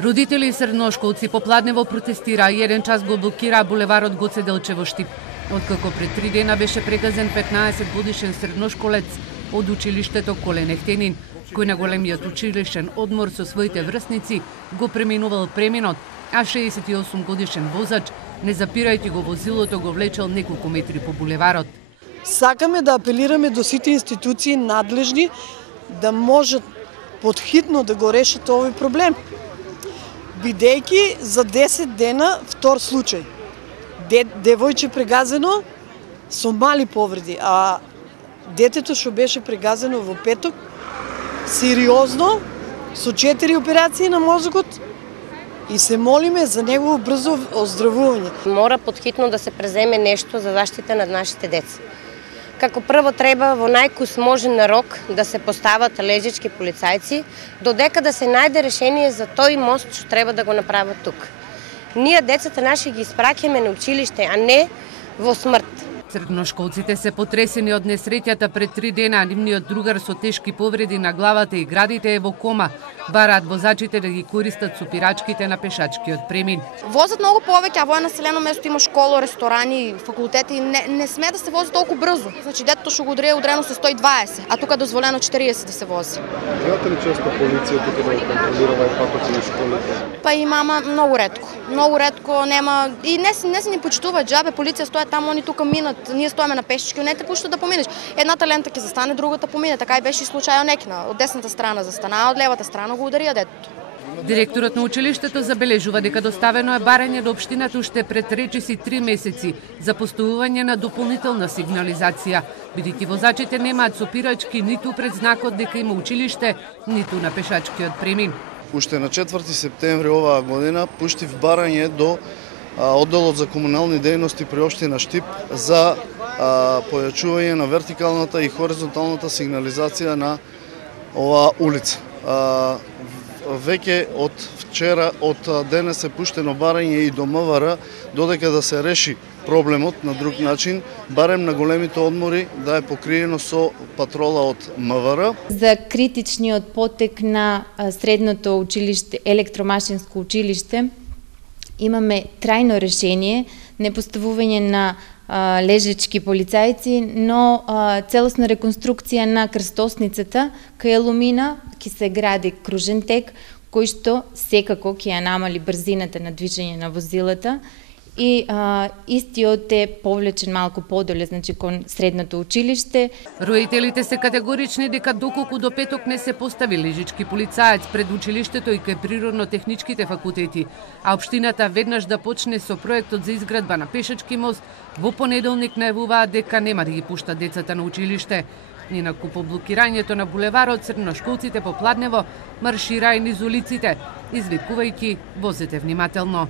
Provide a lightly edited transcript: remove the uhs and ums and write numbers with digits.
Родители и средношколци попладнево протестираа и 1 час го блокираа булеварот Гоце Делчево Штип. Откако пред 3 дена беше прегазен 15-годишен средношколец од училиштето Коле Нехтенин, кој на големиот училишен одмор со своите врсници го преминувал преминот, а 68-годишен возач, не запирајќи го возилото, го влечел неколку метри по булеварот. Сакаме да апелираме до сите институции надлежни да можат подхитно да го решат овој проблем. Бидејќи за 10 дена втор случај. Девојче прегазено со мали повреди, а детето што беше прегазено во петок, сериозно, со 4 операции на мозокот, и се молиме за негово брзо оздравување. Мора подхитно да се преземе нешто за заштита над нашите деца. Како прво треба во најкус можен рок да се постават лежички полицајци, додека да се најде решение за тој мост што треба да го направат тук. Ние децата наши ги испраќаме на училиште, а не во смрт. Средношколците се потресени од несреќата пред 3 дена, нивниот другар со тешки повреди на главата и градите е во кома. Бараат возачите да ги користат супирачките на пешачкиот премин. Возат многу повеќе, а во населено место има школа, ресторани, факултети, не сме да се вози толку брзо. Значи детето што го удрено со 120, а тука дозволено 40 да се вози. Имате ли често полиција тука да го контролира патот или школите? Па имама многу ретко. Многу ретко нема и не се ни почитува џабе, полиција стоја таму, они тука минат. Ние стоиме на пешички, не те пушта да поминеш. Едната лента ќе застане, другата помине. Така и беше и случајот некна. Од десната страна застана, а од левата страна го ударија детето. Директорот на училиштето забележува дека доставено е барање до општината уште пред речиси 3 месеци за поставување на дополнителна сигнализација, бидејќи возачите немаат сопирачки ниту пред знакот дека има училиште, ниту на пешачкиот премин. Уште на 4 септември оваа година пуштив барање до Одделот за комунални дејности при општина Штип за појачување на вертикалната и хоризонталната сигнализација на оваа улица. Веќе од вчера, од денес е пуштено барање и до МВР, додека да се реши проблемот на друг начин, барем на големите одмори да е покриено со патрола од МВР. За критичниот потек на средното училиште, електромашинско училиште, имаме трајно решение, не поставување на лежечки полицајци, но целосна реконструкција на крстосницата кај Елумина ќе се гради кружен тек, кој што секако ќе ја намали брзината на движење на возилата и истиот е повлечен малку подоле, значи кон средното училиште. Родителите се категорични дека доколку до петок не се постави лежички полицаец пред училиштето и кај природно-техничките факултети, а општината веднаш да почне со проектот за изградба на пешачки мост, во понеделник најавуваат дека нема да ги пуштат децата на училиште. Инаку по блокирањето на булеварот, средношколците попладнево маршираа низ улиците, извикувајќи возете внимателно.